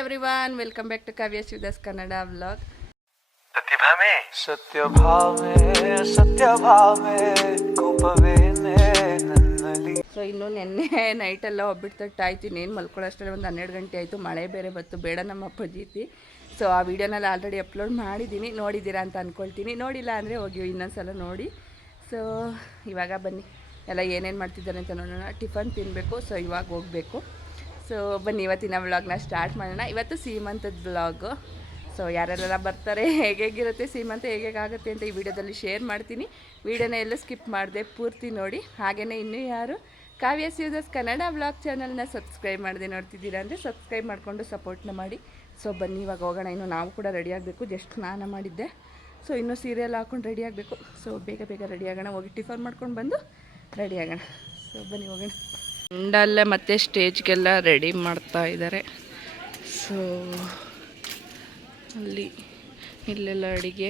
Everyone, welcome back to Kavya Shivadas Kannada vlog. प्रतिभा में सत्य भाव में कोपವೇನೆ ನನ್ನಲ್ಲಿ। ಸೊ ಇನ್ನು ನೆನ್ನೆ ನೈಟೆಲ್ಲ ಹೋಗ್ಬಿಟ್ಟು ಆಯ್ತು, ಇನ್ನೇನು ಮಲ್ಕೊಳ್ಳೋಷ್ಟರಲ್ಲಿ ಒಂದು 12 ಗಂಟೆ ಆಯಿತು. ಮಳೆ ಬೇರೆ ಬತ್ತು, ಬೇಡ ನಮ್ಮ ಅಪ್ಪಾಜಿತಿ. ಸೊ ಆ ವಿಡಿಯೋನೆಲ್ಲ ಆಲ್ರೆಡಿ ಅಪ್ಲೋಡ್ ಮಾಡಿದ್ದೀನಿ, ನೋಡಿದ್ದೀರಾ ಅಂತ ಅಂದ್ಕೊಳ್ತೀನಿ. ನೋಡಿಲ್ಲ ಅಂದರೆ ಹೋಗಿ ಇನ್ನೊಂದ್ಸಲ ನೋಡಿ. ಸೊ ಇವಾಗ ಬನ್ನಿ ಎಲ್ಲ ಏನೇನು ಮಾಡ್ತಿದ್ದಾರೆ ಅಂತ ನೋಡೋಣ. ಟಿಫನ್ ತಿನ್ನಬೇಕು, ಸೊ ಇವಾಗ ಹೋಗಬೇಕು. ಸೊ ಬನ್ನಿ ಇವತ್ತಿನ ವ್ಲಾಗ್ನ ಸ್ಟಾರ್ಟ್ ಮಾಡೋಣ. ಇವತ್ತು ಸೀಮಂತದ ವ್ಲಾಗು. ಸೊ ಯಾರೆಲ್ಲ ಬರ್ತಾರೆ, ಹೇಗಿರುತ್ತೆ ಸೀಮಂತ, ಹೇಗಾಗುತ್ತೆ ಅಂತ ಈ ವಿಡಿಯೋದಲ್ಲಿ ಶೇರ್ ಮಾಡ್ತೀನಿ. ವಿಡಿಯೋನ ಎಲ್ಲೂ ಸ್ಕಿಪ್ ಮಾಡಿದೆ, ಪೂರ್ತಿ ನೋಡಿ. ಹಾಗೆಯೇ ಇನ್ನೂ ಯಾರು ಕಾವ್ಯ ಶಿವದಾಸ್ ಕನ್ನಡ ವ್ಲಾಗ್ ಚಾನಲ್ನ ಸಬ್ಸ್ಕ್ರೈಬ್ ಮಾಡದೆ ನೋಡ್ತಿದ್ದೀರಾ ಅಂದರೆ ಸಬ್ಸ್ಕ್ರೈಬ್ ಮಾಡಿಕೊಂಡು ಸಪೋರ್ಟ್ನ ಮಾಡಿ. ಸೊ ಬನ್ನಿ ಇವಾಗ ಹೋಗೋಣ. ಇನ್ನು ನಾವು ಕೂಡ ರೆಡಿ ಆಗಬೇಕು, ಜಸ್ಟ್ ಸ್ನಾನ ಮಾಡಿದ್ದೆ. ಸೊ ಇನ್ನೂ ಸೀರೆಲ್ಲ ಹಾಕ್ಕೊಂಡು ರೆಡಿ ಆಗಬೇಕು. ಸೊ ಬೇಗ ಬೇಗ ರೆಡಿ ಆಗೋಣ, ಹೋಗಿ ಟಿಫನ್ ಮಾಡ್ಕೊಂಡು ಬಂದು ರೆಡಿ ಆಗೋಣ. ಸೊ ಬನ್ನಿ ಹೋಗೋಣ. ಮಂಡಲ್ಲ ಮತ್ತು ಸ್ಟೇಜ್ಗೆಲ್ಲ ರೆಡಿ ಮಾಡ್ತಾ ಇದ್ದಾರೆ. ಸೊ ಅಲ್ಲಿ ಇಲ್ಲೆಲ್ಲ ಅಡುಗೆ,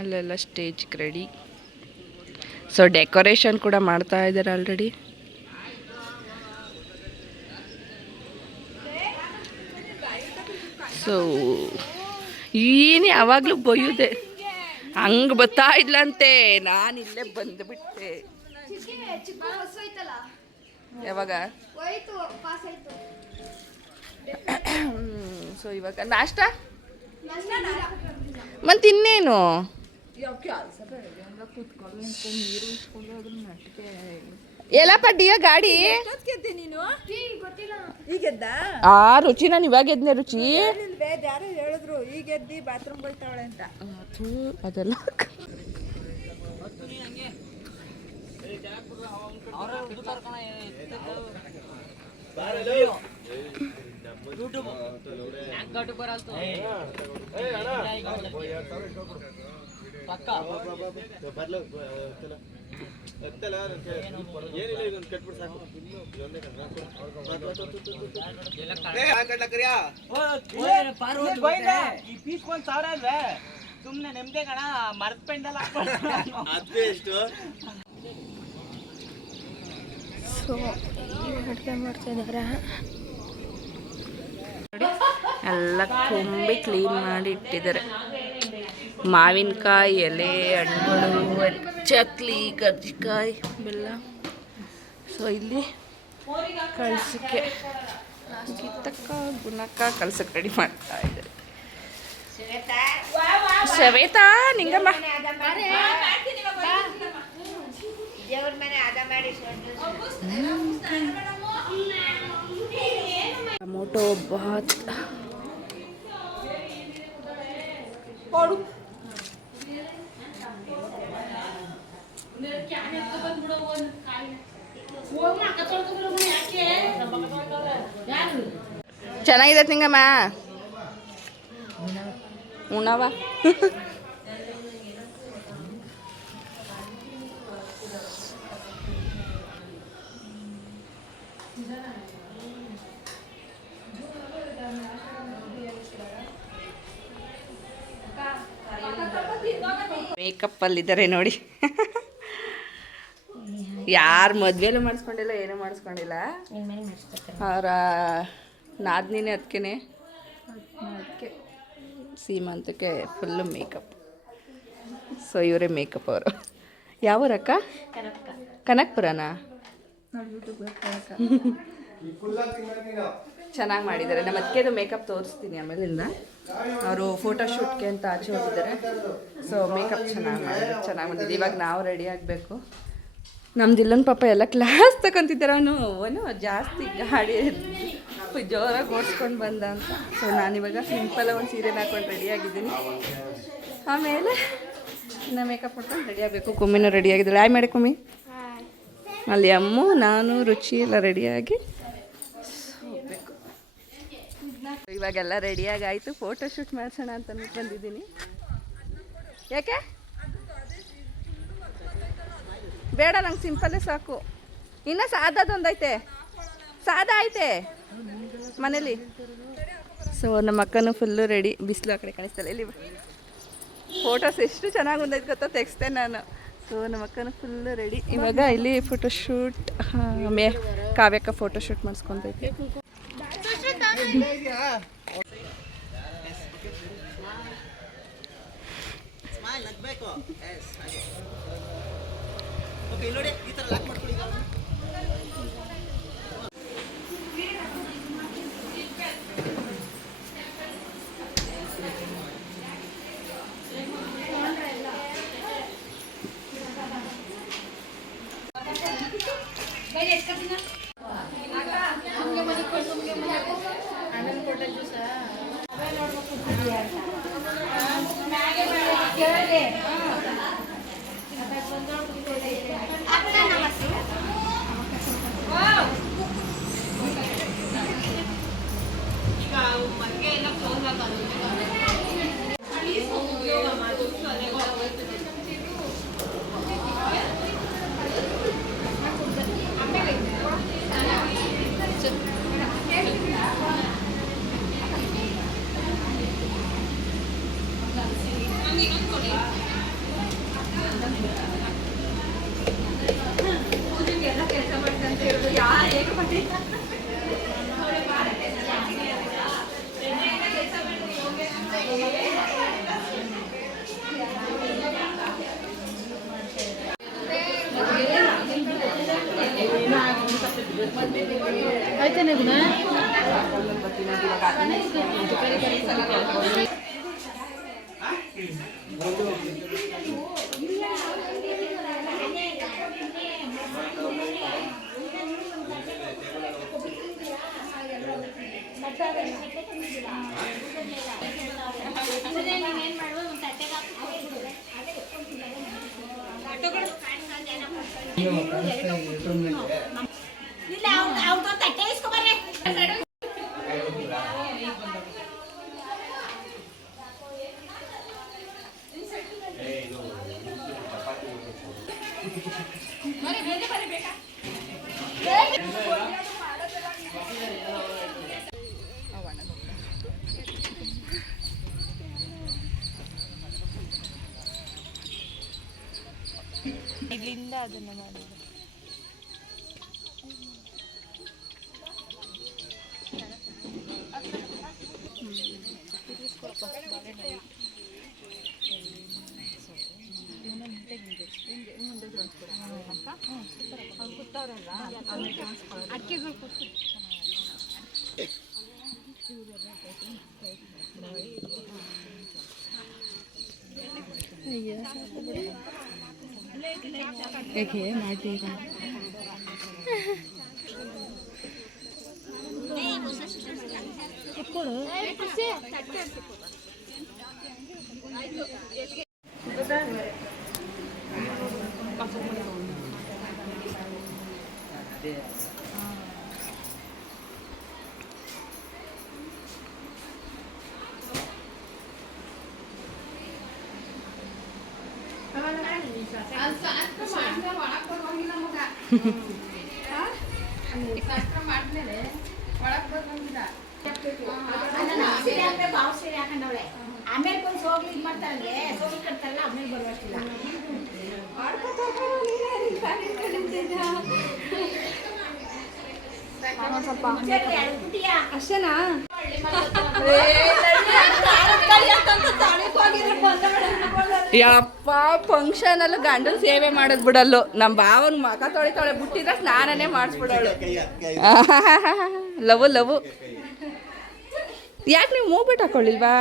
ಅಲ್ಲೆಲ್ಲ ಸ್ಟೇಜ್ಗೆ ರೆಡಿ. ಸೊ ಡೆಕೋರೇಷನ್ ಕೂಡ ಮಾಡ್ತಾ ಇದ್ದಾರೆ ಆಲ್ರೆಡಿ. ಸೊ ಏನು ಯಾವಾಗಲೂ ಬೈಯುದೆ, ಹಂಗೆ ಬರ್ತಾ ಇದ್ಲಂತೆ, ನಾನು ಇಲ್ಲೇ ಬಂದುಬಿಟ್ಟೆ. ಯಾವಾಗ ಸೊ ಇವಾಗ ನಾಷ್ಟ ಮತ್ತೆ ಇನ್ನೇನು ಎಲ್ಲ ಪಡ್ಡಿಯ ಗಾಡಿ ಆ ರುಚಿ. ನಾನು ಇವಾಗ ಎದ್ನೆ ರುಚಿ ಹೇಳಿದ್ರು ಈಗ ಎದ್ದಿ ಬಾತ್ರೂಮ್ ಹೋಗ್ತಾವಳೆ ಅಂತ. ಅದೆಲ್ಲ ಸುಮ್ನೆ ನೆಮ್ಮದಿ ಕಣ ಮರ್ತ್ ಪೆಂಡಲ್ಲ ಅಡುಗೆ ಮಾಡ್ತಾ ಇದ್ದಾರೆ. ಎಲ್ಲ ತುಂಬಿ ಕ್ಲೀನ್ ಮಾಡಿ ಇಟ್ಟಿದ್ದಾರೆ. ಮಾವಿನಕಾಯಿ, ಎಲೆ, ಹಣ್ಣುಗಳು, ಚಕ್ಲಿ, ಕರ್ಜಿಕಾಯಿ, ಬೆಲ್ಲ. ಸೊ ಇಲ್ಲಿ ಕಳ್ಸಕ್ಕೆ ಕಿತ್ತಕ್ಕ ಗುಣಕ್ಕ ಕಳ್ಸಕ್ಕೆ ರೆಡಿ ಮಾಡ್ತಾ ಇದ್ದಾರೆ. ಶ್ವೇತಾ ನಿಂಗಮ್ಮ ಟೊಮೊಟೊ ಬಾತ್. ಚೆನ್ನಾಗಿದೆ ನಿಂಗಮ್ಮ, ಉಣವ. ಮೇಕಪ್ ಅಲ್ಲಿದ್ದಾರೆ ನೋಡಿ. ಯಾರು ಮದುವೆನೂ ಮಾಡಿಸ್ಕೊಂಡಿಲ್ಲ, ಏನೂ ಮಾಡಿಸ್ಕೊಂಡಿಲ್ಲ. ಅವರ ನಾದಿನಿನೇ ಅದಕ್ಕೆ ಸೀಮಂತಕ್ಕೆ ಫುಲ್ಲು ಮೇಕಪ್. ಸೊ ಇವರೇ ಮೇಕಪ್ ಅವರು. ಯಾವೂರಕ್ಕ? ಕನಕಪುರನಾ? ಚೆನ್ನಾಗಿ ಮಾಡಿದ್ದಾರೆ. ನಮ್ಮ ಅದಕ್ಕೆದು ಮೇಕಪ್ ತೋರಿಸ್ತೀನಿ ಆಮೇಲಿಂದ. ಅವರು ಫೋಟೋಶೂಟ್ಗೆ ಅಂತ ಆಚೆ ಹೋಗಿದ್ದಾರೆ. ಸೊ ಮೇಕಪ್ ಚೆನ್ನಾಗಿ ಬಂದಿದೆ. ಇವಾಗ ನಾವು ರೆಡಿ ಆಗಬೇಕು. ನಮ್ದು ಇಲ್ಲೊಂದು ಪಾಪ ಎಲ್ಲ ಕ್ಲಾಸ್ ತಗೊಂತಿದ್ದಾರೆ. ಅವನು ಜಾಸ್ತಿ ಗಾಡಿ ಜೋರಾಗಿ ಓಡಿಸ್ಕೊಂಡು ಬಂದ ಅಂತ. ಸೊ ನಾನಿವಾಗ ಸಿಂಪಲ್ ಒಂದು ಸೀರೆನ ಹಾಕೊಂಡು ರೆಡಿ ಆಗಿದ್ದೀನಿ. ಆಮೇಲೆ ಇನ್ನು ಮೇಕಪ್ ಮಾಡ್ಕೊಂಡು ರೆಡಿ ಆಗಬೇಕು. ಕುಮ್ಮಿನೂ ರೆಡಿ ಆಗಿದ್ದಾಳೆ. ಆಯ್ ಮಾಡಿ ಕುಮ್ಮಿ. ಅಲ್ಲಿ ಅಮ್ಮು, ನಾನು, ರುಚಿ ಎಲ್ಲ ರೆಡಿಯಾಗಿ ಹೋಗಬೇಕು. ಇವಾಗೆಲ್ಲ ರೆಡಿಯಾಗಿ ಆಯಿತು. ಫೋಟೋಶೂಟ್ ಮಾಡಿಸೋಣ ಅಂತ ಬಂದಿದ್ದೀನಿ. ಯಾಕೆ ಬೇಡ, ನಂಗೆ ಸಿಂಪಲ್ಲೇ ಸಾಕು. ಇನ್ನು ಸಾದದೊಂದೈತೆ, ಸಾದಾ ಐತೆ ಮನೇಲಿ. ಸೊ ನಮ್ಮ ಅಕ್ಕನೂ ಫುಲ್ಲು ರೆಡಿ. ಬಿಸಿಲು ಆ ಕಡೆ ಕಾಣಿಸ್ತಲ್ಲ, ಇಲ್ಲಿ ಫೋಟೋಸ್ ಎಷ್ಟು ಚೆನ್ನಾಗಿ ಬಂದೈತೆ ಗೊತ್ತಾ, ತೆಗೆಸ್ತೆ ನಾನು. ಸೊ ನಮ್ಮ ಅಕ್ಕನೂ ಫುಲ್ಲು ರೆಡಿ. ಇವಾಗ ಇಲ್ಲಿ ಫೋಟೋಶೂಟ್ ಕಾವ್ಯಕ್ಕ ಫೋಟೋಶೂಟ್ ಮಾಡಿಸ್ಕೊಂತೈತಿ. ಇಲ್ಲಿಂದ ಅದನ್ನ ಮಾಡಿದ್ದು. ಅಕ್ಕಿಗಳು ಯಾಕೆ ಮಾಡ್ತೀರಾ ಆಮೇಲೆ ಬಂದು ಸೋಗ್ಲಿ ಇದು ಮಾಡ್ತಾರಲ್ಲ ಸೋಗಿ ಕಟ್ತಾರಲ್ಲ ಆಮೇಲೆ ಬರುವಷ್ಟಿಲ್ಲ ಅಷ್ಟೇನಾ ಯಪ್ಪ ಫಂಕ್ಷನ್ ಅಲ್ಲೂ ಗಂಡನ ಸೇವೆ ಮಾಡೋದು ಬಿಡಲ್ಲು ನಮ್ಮ ಭಾವನ ಮಕ ತೊಳೆ ಬಿಟ್ಟಿದ್ರೆ ಸ್ನಾನನೇ ಮಾಡಿಸ್ಬಿಡೋಳು ಲವ್ ಲವ್ ಯಾಕೆ ನೀವು ಮೂಗ್ಬಿಟ್ಟು ಹಾಕೊಳ್ಳಿಲ್ವಾ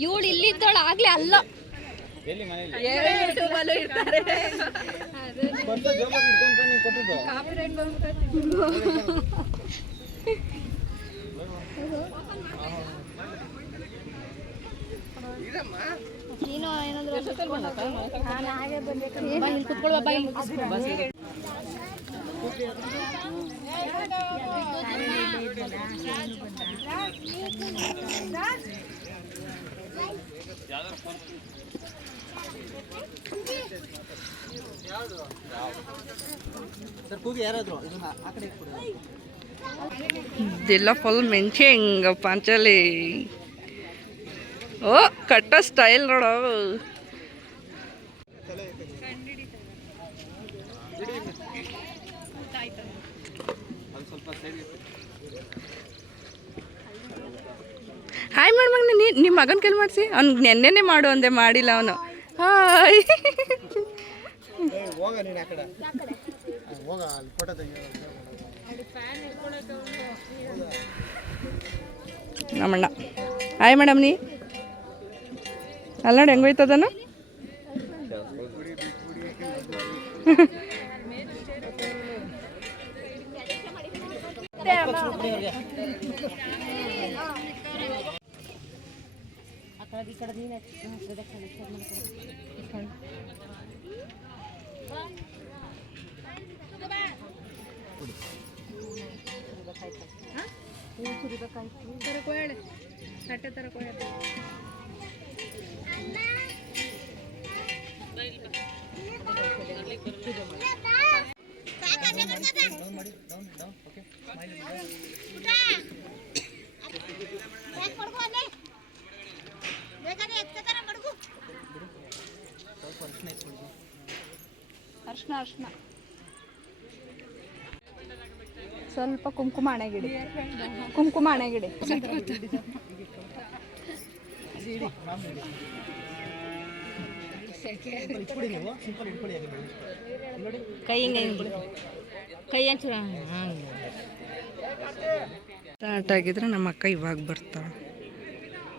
ಇವಳು ಇಲ್ಲಿದ್ದವಳು ಆಗ್ಲೇ ಅಲ್ಲ ಯೂಟ್ಯೂಬಲ್ಲೂ ಇರ್ತಾರೆ ನೀನು ಏನಾದ್ರು ಹಾಗೆ ಬಂದ್ಬೇಕು ಕುತ್ಕೊಳ್ಬಾ ಬಾ ಇಲ್ಲಿ ಇದೆಲ್ಲ ಫುಲ್ ಮೆಂಚಿಂಗ್ ಪಾಂಚಲಿ. ಓ ಕಟ್ಟೋ ಸ್ಟೈಲ್ ನೋಡೋ. ಹಾಯ್ ಮಾಡಿ ಮಗನ ನಿಮ್ಮ ಮಗನ ಕೈಲಿ ಮಾಡಿಸಿ. ಅವ್ನಿಗೆ ನೆನ್ನೆನೇ ಮಾಡು ಅಂದೆ, ಮಾಡಿಲ್ಲ ಅವನು. ಹಾಯ್ ನಮ್ಮಣ್ಣ. ಹಾಯ್ ಮೇಡಮ್ ನೀ ಅಲ್ಲ ನೋಡಿ ಹೆಂಗೋಯ್ತದನು. ಅರ್ಶಿನ ಸ್ವಲ್ಪ ಕುಂಕುಮ ಹಣೆಗಿಡಿ. ಸ್ಟಾರ್ಟ್ ಆಗಿದ್ರೆ ನಮ್ಮ ಅಕ್ಕ ಇವಾಗ ಬರ್ತಾಳೆ.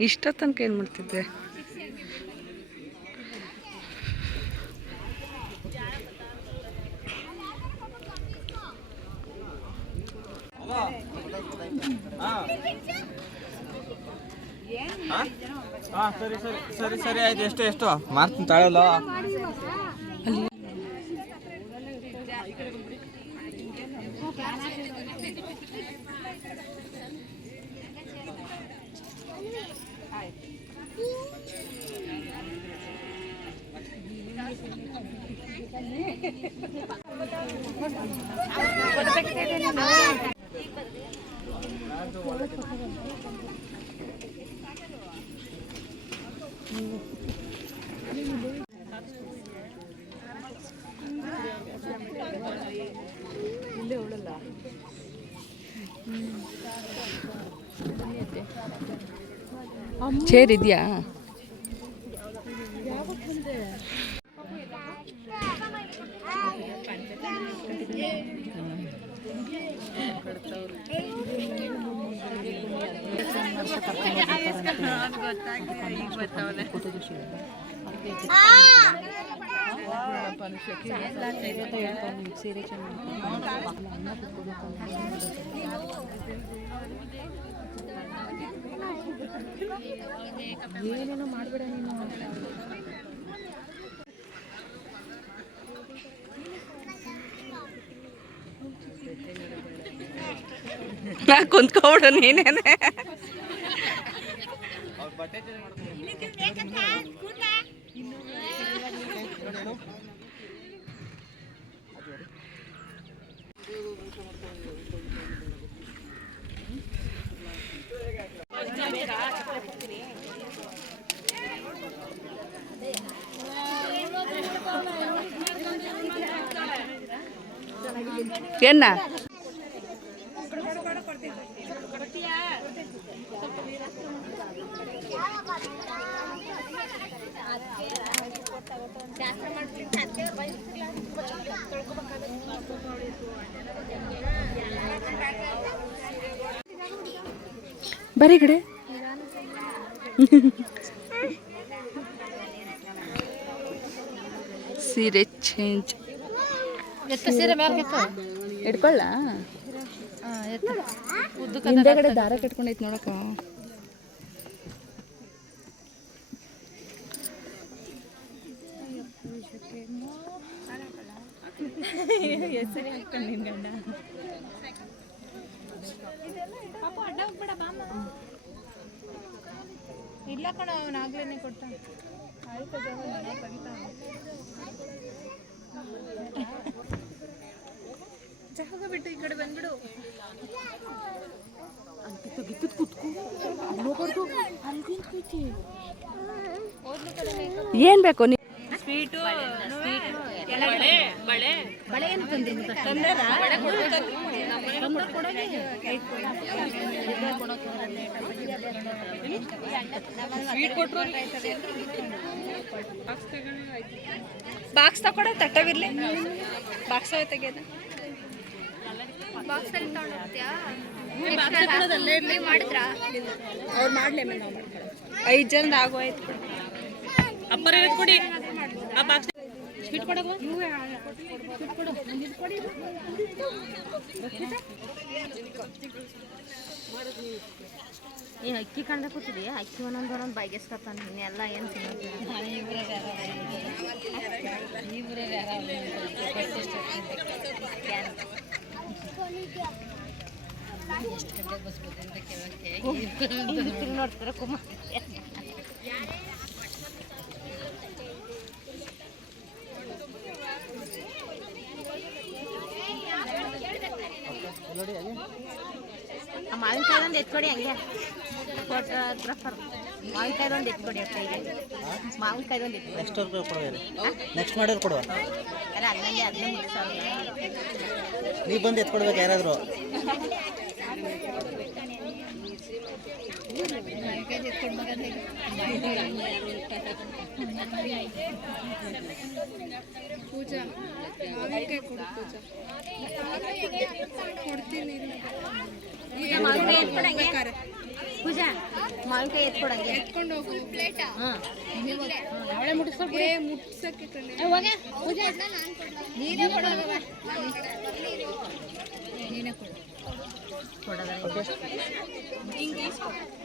ಇಷ್ಟ ತನಕ ಏನು ಮಾಡ್ತಿದ್ದೆ? ಸರಿ ಆಯ್ತು. ಎಷ್ಟು ಮಾಡ್ತೀನಿ ತಾಳಲ್ಲ. ಚೇರ್ ಇದೆಯಾ? ಏನೇನೋ ಮಾಡಬೇಡ ನೀನು. ಕುಂತ್ಕೊಬಿಡು ನೀನೇನೆ. ಏನ ಬರೀ ಕಡೆ ಸೀರೆ ಚೇಂಜ್ ಇಟ್ಕೊಳ್ಳ ಹಿಂದೆಗಡೆ ದಾರ ಕಟ್ಕೊಂಡೈತಿ ನೋಡಕ್ಕ. ಇಲ್ಲ ಕಣ ಅವನಾಗ್ಲೇನೆ ಕೊಡ್ತಾನೆ. ಜಾಗ ಬಿಟ್ಟು ಈ ಕಡೆ ಬಂದ್ಬಿಡು. ಏನು ಬೇಕು ನೀವು? ಬಳೆ ಏನು ಬಾಕ್ಸ್ ತಗೊಡ ತಟ್ಟವಿರ್ಲಿ. ಬಾಕ್ಸ್ ತೆಗೆಯೋದು ಬಾಕ್ಸ್ ಅಲ್ಲಿ ತಗೊಂಡ್ಯಾ ಮಾಡಿದ್ರಾ? ಅವ್ರು ಮಾಡಲಿ ಮೇಲೆ ನಾವು ಮಾಡ್ಕೊಳ್ಳೋದು. 5 ಜನದ ಆಗೋಯ್ತು. ಅಪ್ಪರ ಕೊಡಿ ಆ ಬಾಕ್ಸ್ ಸ್ವೀಟ್ ಕೊಡೋದು. ಏನು ಅಕ್ಕಿ ಕಂಡ ಕೂತಿದೆಯಾ? ಅಕ್ಕಿ ಒಂದೊಂದು ಬೈಗೆಸ್ತಾನೆ ಇನ್ನೆಲ್ಲ ಏನು ನೋಡ್ತಾರೆ ಕುಮಾರ್. ಮಾವಿನಕಾಯಿ ಎತ್ಕೊಡಿ ಹಂಗೆ ಫೋಟೋಗ್ರಾಫರ್. ಮಾವಿನಕಾಯಿ ಎತ್ಕೊಡಿ ಕೈಗೆ. ಮಾವಿನಕಾಯಿ ಎತ್ಕೊಡಿ. ನೆಕ್ಸ್ಟ್ ಮಾಡೋರು ಕೊಡುವ. ಅಲ್ಲ ಅಲ್ಲಲ್ಲಿ ಅದನ್ನೇ ಮುಗಿಸೋಲ್ಲ. ನೀವು ಬಂದು ಎತ್ಕೊಡ್ಬೇಕು ಯಾರಾದರೂ. ಪೂಜಾ ಮಾವಿನಕಾಯಿ ಕೊಡು ಪೂಜಾ. ಕೊಡ್ತೀನಿ ಪೂಜಾ ಮಾವಿನಕಾಯಿ ಎತ್ಕೊಡಂಗೆ ಎತ್ಕೊಂಡು ಹೋಗು. ಹಾಂ ಅವಳೆ ಮುಟ್ಟಿಸ್ಕೊಡ್ಬಿಡಿ. ಮುಟ್ಸಕ್ಕೆ ಕಣೆ. ಹೋಗೆ ಪೂಜಾ ನೀನೇ ಕೊಡೋದು. ನೀನೇ ಕೊಡು.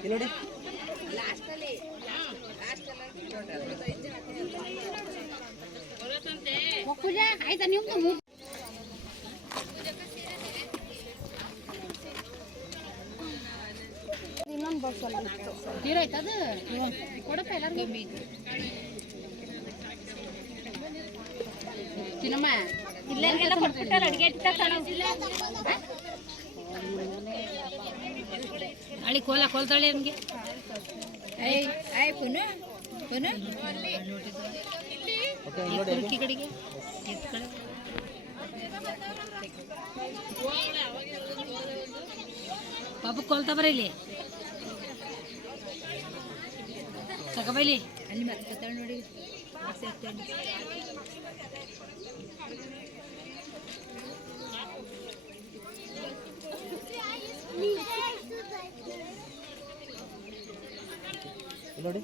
ಇಲ್ಲಿ ನೋಡಿ. ಪೂಜಾ ಆಯ್ತಾ ನೀವು? ಇನ್ನೊಂದು ಬಾಕ್ಸ್ ಅಲ್ಲಿ ನೀರು ಆಯ್ತು ಅದು ಕೊಡಪ್ಪ ಎಲ್ಲರಿಗೂ. ಚಿನ್ನಮ್ಮ ಇಲ್ಲೆಲ್ಲ ಕೊಟ್ಬಿಟ್ಟಾರ ಅಡುಗೆ ಅಳಿ ಕೋಲ್ತಾಳೆ ನಮಗೆ. ಪುನಃ ಹುಡುಕಿ ಕಡೆಗೆ ಎತ್ಕಡೆ ಪಾಪ ಕೊಲ್ತಾ ಬರೀಲಿ ತಗೋಬೈಲಿ ಅಲ್ಲಿ ಮತ್ತೆ ನೋಡಿ. ನೋಡಿ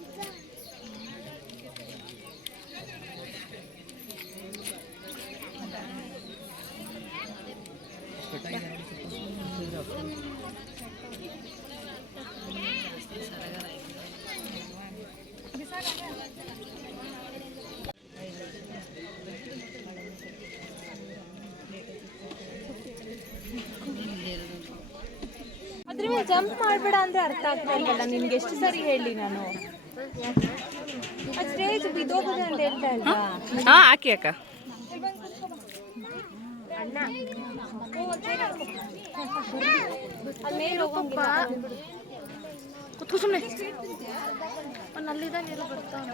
ಅದ್ರ ಮೇಲೆ ಜಂಪ್ ಮಾಡಬೇಡ ಅಂದ್ರೆ ಅರ್ಥ ಆಗ್ತಾ ಇಲ್ವಲ್ಲ ನಿನ್ಗೆ? ಎಷ್ಟು ಸರಿ ಹೇಳಿ ನಾನು ಸ್ಟೇಜ್ ಬಿದ್ದೋಗೋದು ಅಂತ ಹೇಳ್ತಾ ಇಲ್ವಾ? ಹಾಂ ಹಾಕಿ ಅಕ್ಕ. ಅಣ್ಣ ಅಲ್ಲಿ ಮೇಲೆ ಹೋಗಂಗಿಲ್ಲ. ಕುತ್ಕೋ ಸುಮ್ಮನೆ. ಅಲ್ಲಿದ್ದ ನೀರು ಬರ್ತಾವ.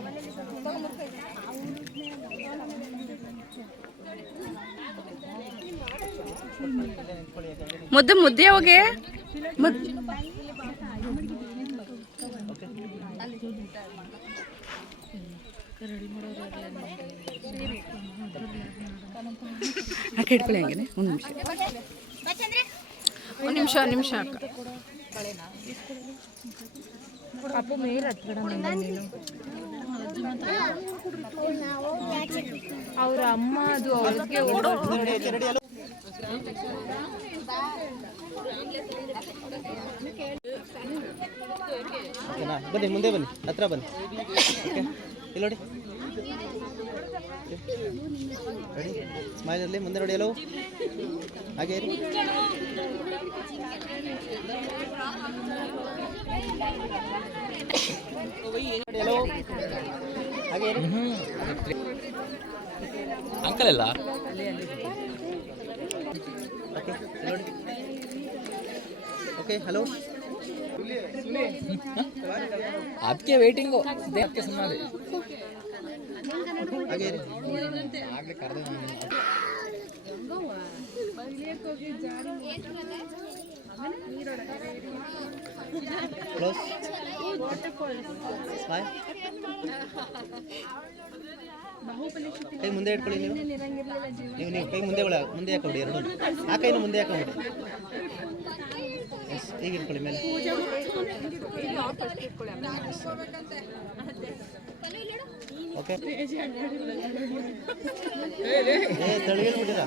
ಮುದ್ದೆ ಹೋಗಿ ಹಾಕಿ ಇಟ್ಕೊಳ್ಳಿ ಹಂಗೆ. ಒಂದು ನಿಮಿಷ ಅಕ್ಕ. ಪಾಪು ಮೇಲೆ ಹತ್ಬೇಡ ನೀನು. ಅವ್ರ ಅಮ್ಮ ಅದು ಅವ್ರಿಗೆ ಬನ್ನಿ, ಮುಂದೆ ಬನ್ನಿ, ಹತ್ರ ಬನ್ನಿ. ಓಕೆ, ಇಲ್ಲಿ ನೋಡಿ. ರೆಡಿ, ಸ್ಮೈಲಲ್ಲಿ ಮುಂದೆ ನೋಡಿ. ಎಲ್ಲೋ ಹಾಗೆ ಇರಿ. ಎಲ್ಲೋ ಹಾಗೆ ಇರಿ. ಅಂಕಲ್ ಎಲ್ಲ ಓಕೆ ನೋಡಿ. Okay hello. ಅದಕ್ಕೆ ವೇಟಿಂಗು ಅದಕ್ಕೆ ಸುಮ್ಮನೆ ಹಾಗೆ ಇರಿ. ಆಗ್ಲೇ ಕರೆದೆ ಕ್ಲೋಸ್. ಸ್ಮೈಲ್. ಕೈ ಮುಂದೆ ಇಟ್ಕೊಳ್ಳಿ ನೀವು ಕೈ ಮುಂದೆ ಹಾಕೊಂಬಿಡಿ ಎರಡು. ಆ ಕೈನ ಮುಂದೆ ಹಾಕೊಂಬಿಡಿ. ಎಸ್, ಈಗ ಇಟ್ಕೊಳ್ಳಿ ಮೇಲೆ. ಓಕೆ. ತಳಗಿಟ್ಬಿಟ್ಟಿರಾ?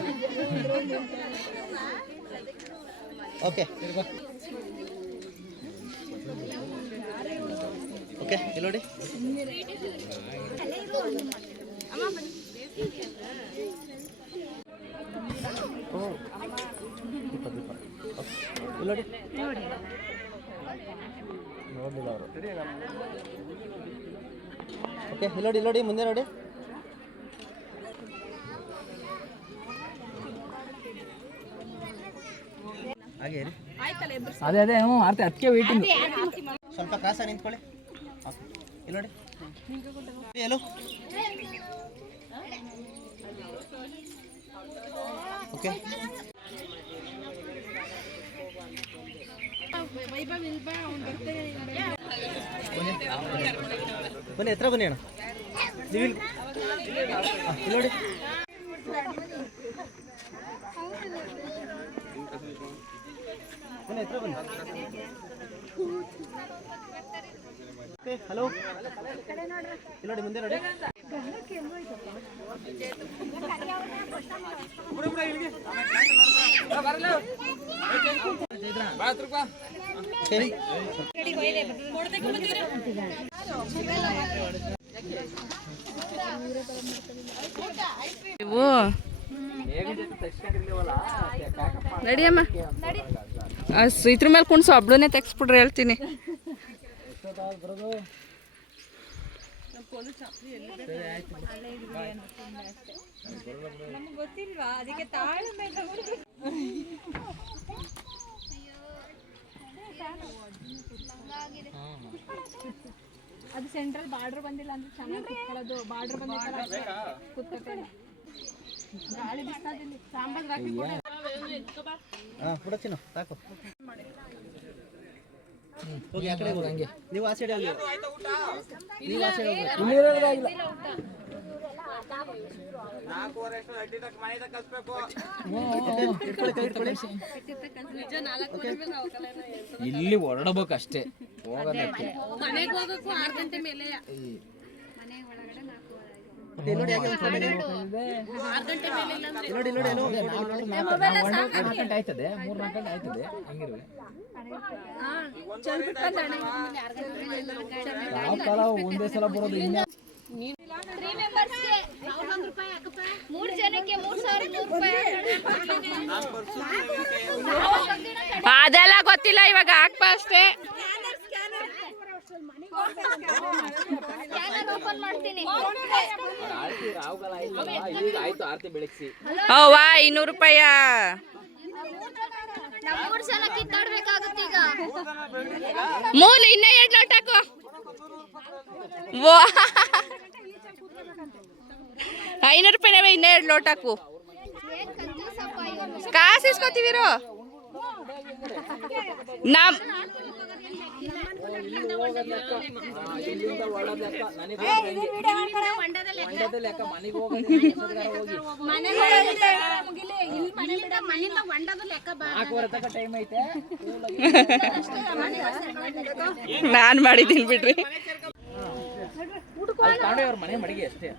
ಓಕೆ ಓಕೆ ಇಲ್ಲಿ ನೋಡಿ. ಇಲ್ಲಿ ನೋಡಿ. ಓಕೆ ಇಲ್ಲಿ ನೋಡಿ ಮುಂದೆ ನೋಡಿ. ಹಾಗೆ ಇರಿ. ಅದೇ ಹ್ಞೂ ಆರ್ತಿ ಅದಕ್ಕೆ ವೇಟಿಂಗ್. ಸ್ವಲ್ಪ ಕಾಸ ನಿಂತ್ಕೊಳ್ಳಿ. ಓಕೆ ಇಲ್ಲಿ ನೋಡಿ. ಎಲ್ಲೋ ಓಕೆ. ಬನ್ನಿ ಹತ್ರ ಬನ್ನಿ ಅಣ್ಣ. ನೀವು ಇಲ್ಲಿ ನೋಡಿ. ಬನ್ನಿ ಹತ್ರ ಬನ್ನಿ. Okay hello. ಇಲ್ಲಿ ನೋಡಿ ಮುಂದೆ ನೋಡಿ. ನೀವು ನಡಿಯಮ್ಮ, ಇದ್ರ ಮೇಲೆ ಕುಣ್ಸು ಒಬ್ಳನ್ನೇ ತೆಗ್ಸ್ಬಿಟ್ರೆ ಹೇಳ್ತೀನಿ. ನಮ್ಗೆ ಗೊತ್ತಿಲ್ವಾ, ಅದಕ್ಕೆ ತಾಳ್ಮೆ ಅದು ಸೆಂಟ್ರಲ್ ಬಾರ್ಡರ್ ಬಂದಿಲ್ಲ ಅಂದ್ರೆ ಚೆನ್ನಾಗಿ ಕುತ್ಕೊಳ್ಳೋದು. ಬಾರ್ಡರ್ ಬಂದಿಲ್ಲ ಕುತ್ಕೊತೇನೆ. ಗಾಳಿ ಬಿಸ್ತಾದಲ್ಲಿ ಸಾಂಬಾರ್ ಹಾಕಿ ಕೊಡ. ಹಾಂ ಕೊಡಚ್ಚಿನ ಸಾಕು. ಹೋಗಿ ಆ ಕಡೆ ಹೋಗಿ. ಹಂಗೆ ನೀವು ಆ ಸೈಡ್ ಹೋಗಿ. ನೀವು ಆ ಸೈಡ್ ಹೋಗಿ. ಇಲ್ಲಿ ಹೊರಡಬೇಕು ಅಷ್ಟೇ, ಹೋಗೋದಕ್ಕೆ. ಮನೆಗೆ ಹೋಗಕ್ಕೂ 6 ಗಂಟೆ ಮೇಲೆ. ನೋಡಿ ಹಾಗೆ 6 ಗಂಟೆ ಮೇಲೆ ಇಲ್ಲ ಅಂದ್ರೆ ನೋಡಿ ನೋಡಿ ಆಯ್ತದೆ 3-4 ಗಂಟೆ ಆಯ್ತದೆ. ಹಂಗಿರುವೆ ಯಾವ ಕಾಲ ಒಂದೇ ಸಲ ಬರೋದು. ಇನ್ನು 3 ಮೆಂಬರ್ಸ್ಗೆ 1 ರೂಪಾಯಿ ಹಾಕಪ್ಪ. 3 ಜನಕ್ಕೆ 3,100 ರೂಪಾಯಿ. ಅದೆಲ್ಲ ಗೊತ್ತಿಲ್ಲ, ಇವಾಗ ಹಾಕ್ಬಾ ಅಷ್ಟೇ. ಸ್ಕ್ಯಾನರ್ ಓಪನ್ ಮಾಡ್ತೀನಿ. ಆಯ್ತು ಆರ್ತಿ ಬೆಳಗ್ಸಿ. ಅವ್ವಾ 200 ರೂಪಾಯ. ನಾವು 3 ಜನ ಕಿತ್ತಾಡ್ಬೇಕಾಗುತ್ತೆ ಈಗ. ಮೂಲ ಇನ್ನೇ 2 ಲೋಟ ಹಾಕು. ವಾ 500 ರೂಪಾಯಿನವೇ, ಇನ್ನೇ 2 ಲೋಟ ಹಾಕು. ಏನ್ ಕಂಜೂಸಪ್ಪ ಇವ್ರು. ಕಾಸು ಇಸ್ಕೊತೀವಿರೋ ನಮ್ ನಾನ್ ಮಾಡಿದ್ದೀನಿ ಬಿಡ್ರಿ. ಅವ್ರ ಮನೆ ಮಡಿಗೆ ಅಷ್ಟೇ.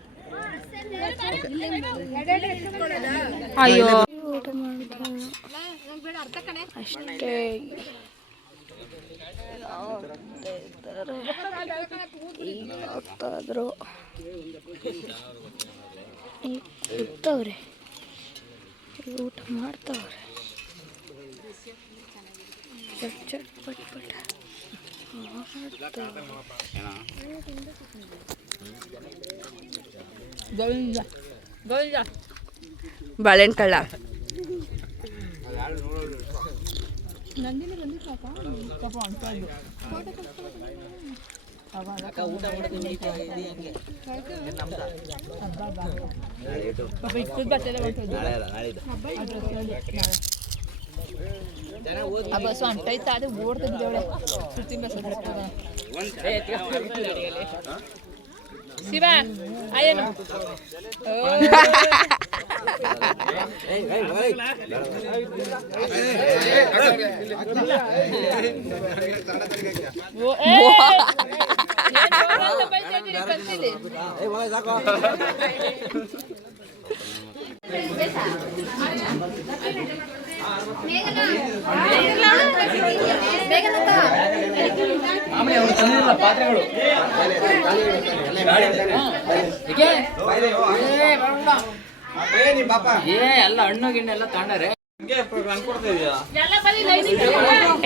ಅಯ್ಯೋ ಅಷ್ಟೇ. ಹೋಗ್ತಾದ್ರು ಇರ್ತವ್ರೆ, ಊಟ ಮಾಡ್ತಾವ್ರೆ. ಚಟ್ ಚಟ್ ಪಟ್ ಪಟ್ ಮಾಡ್ತಾವ್ರೆ. ಬಾಳೆಹಣ್ಣು ಕಳ್ಳ. ಊಟ ಮಾಡೋದು ಬಸ್ಸು ಅಂಟೈತಾ ಅದೇ ಓಡ್ತಿದ್ದೇವಳೆ ಸುತ್ತಿ ಬಸ್ ಶಿವ ಅಯ್ಯನು ಪಾತ್ರೆಗಳು ಎಲ್ಲ ಹಣ್ಣು ಗಿಣ್ಣು ಎಲ್ಲ ತಗೊಂಡಾರೆ.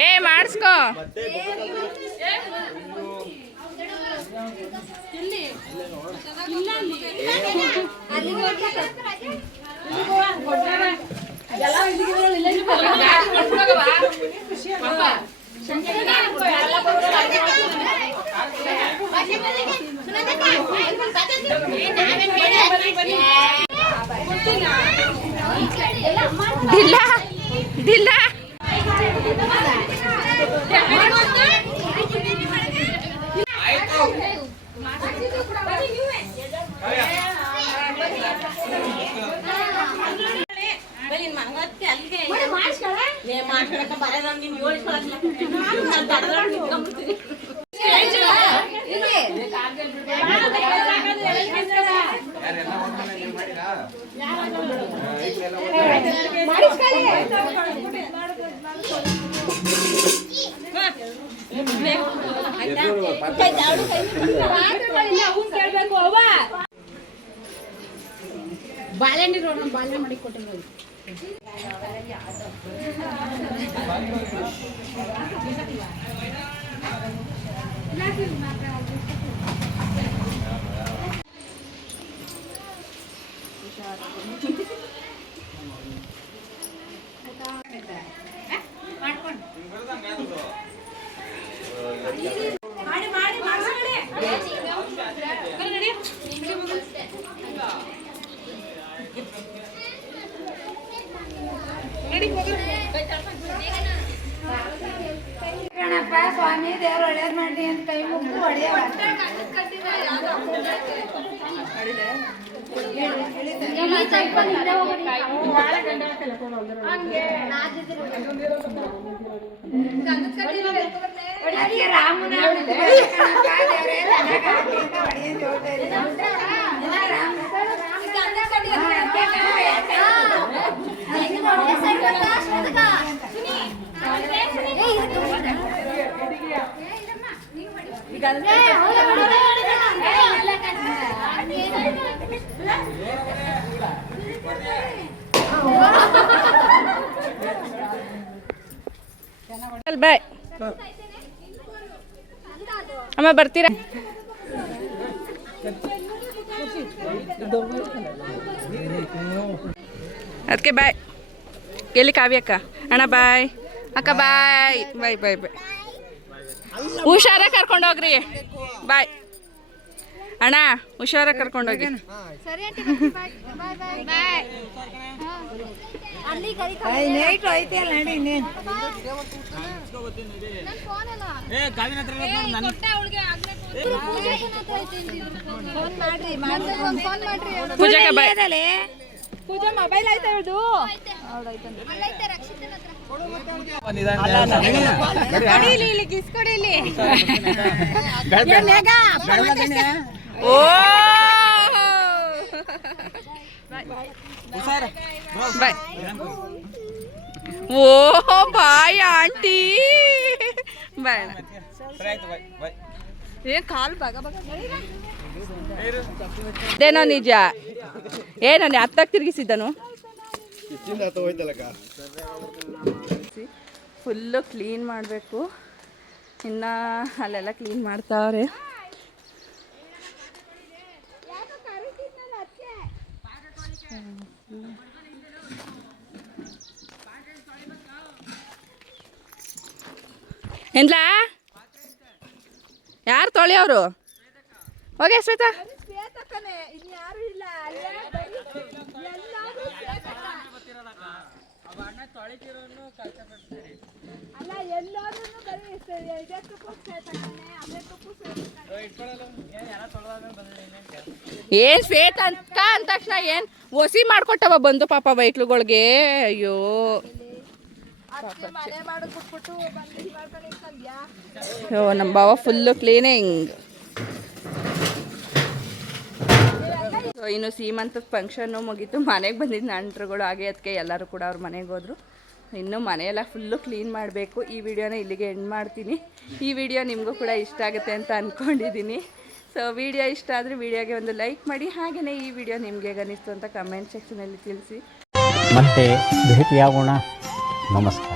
ಏ ಮಾಡಿಸ್ಕೋ. ದಿಲ್ಲ ದಿಲ್ಲ ಬಾಳೆಹಣ್ಣಿ ರೋಡ್ ಬಾಳೆಹಣ್ಣು ಮಾಡಿ ಕೊಟ್ಟಿರೋದು. ಗಣಪ ಸ್ವಾಮಿ ದೇವ್ರು ಒಳ್ಳೇದ್ ಮಾಡಿ ಅಂತ ಕೈ ಮುಗ್ದು ಹೊಡೆಯ ರಾಮನ ಬಾಯ್ ಅಮ್ಮ ಬರ್ತೀರಾ? ಅದಕ್ಕೆ ಬಾಯ್. ಎಲ್ಲಿ ಕಾವ್ಯ ಅಕ್ಕ? ಅಣ್ಣ ಬಾಯ್. ಅಕ್ಕ ಬಾಯ್ ಬಾಯ್ ಬಾಯ್ ಬಾಯ್. ಹುಷಾರಾಗಿ ಕರ್ಕೊಂಡೋಗ್ರಿ. ಬಾಯ್ ಅಣ್ಣ, ಹುಷಾರಾಗಿ ಕರ್ಕೊಂಡೋಗಿ. ನೈಟ್ ಐತೆ ಅಲ್ಲ ನಡಿ ಇನ್ನೇನು ಪೂಜಾಕ ಬಾಯ್. ಪೂಜಾ ಮೊಬೈಲ್ ಆಯ್ತಾ ಇವಳು ಇಲ್ಲಿ ಗಿಸ್ಕೊಡಿಲಿ. ಓ ಬಾಯ್. ಓ ಬಾಯ್ ಆಂಟಿ ಬಾಯ್. ಏನ್ ಕಾಲು ಬಾಗ ಬಾಗ ಇದೇನೋ ನಿಜ. ಏನೋ ಹತ್ತಾಗ ತಿರುಗಿಸಿದ್ದನು. ಫುಲ್ಲು ಕ್ಲೀನ್ ಮಾಡಬೇಕು. ಇನ್ನು ಅಲ್ಲೆಲ್ಲ ಕ್ಲೀನ್ ಮಾಡ್ತಾವ್ರೆ. ಎಂದ್ಲಾ ಯಾರು ತೊಳೆಯೋರು ಹೋಗಿ ಶ್ವೇತಾ ಏನ್ ಶ್ವೇತ ಅಂತ ಅಂದ ತಕ್ಷಣ ಏನ್ ಒಸಿ ಮಾಡ್ಕೊಟ್ಟವ ಬಂದು ಪಾಪ ಬೈಕ್ಳುಗಳಿಗೆ ಅಯ್ಯೋ ನಮ್ಮ ಬಾವ ಫುಲ್ಲು ಕ್ಲೀನಿಂಗ್. ಸೊ ಇನ್ನು ಸೀಮಂತದ ಫಂಕ್ಷನ್ನು ಮುಗೀತು, ಮನೆಗೆ ಬಂದಿದ್ದು ನೆಂಟ್ರುಗಳು ಹಾಗೆ ಅದಕ್ಕೆ ಎಲ್ಲರೂ ಕೂಡ ಅವ್ರ ಮನೆಗೆ ಹೋದರು. ಇನ್ನು ಮನೆಯೆಲ್ಲ ಫುಲ್ಲು ಕ್ಲೀನ್ ಮಾಡಬೇಕು. ಈ ವಿಡಿಯೋನ ಇಲ್ಲಿಗೆ ಎಂಡ್ ಮಾಡ್ತೀನಿ. ಈ ವಿಡಿಯೋ ನಿಮಗೂ ಕೂಡ ಇಷ್ಟ ಆಗುತ್ತೆ ಅಂತ ಅಂದ್ಕೊಂಡಿದ್ದೀನಿ. ಸೊ ವಿಡಿಯೋ ಇಷ್ಟ ಆದರೆ ವಿಡಿಯೋಗೆ ಒಂದು ಲೈಕ್ ಮಾಡಿ, ಹಾಗೆಯೇ ಈ ವಿಡಿಯೋ ನಿಮಗೆ ಹೇಗೆ ಅನ್ನಿಸ್ತು ಅಂತ ಕಮೆಂಟ್ ಸೆಕ್ಷನಲ್ಲಿ ತಿಳಿಸಿ. ಮತ್ತೆ ಭೇಟಿಯಾಗೋಣ. ನಮಸ್ಕಾರ.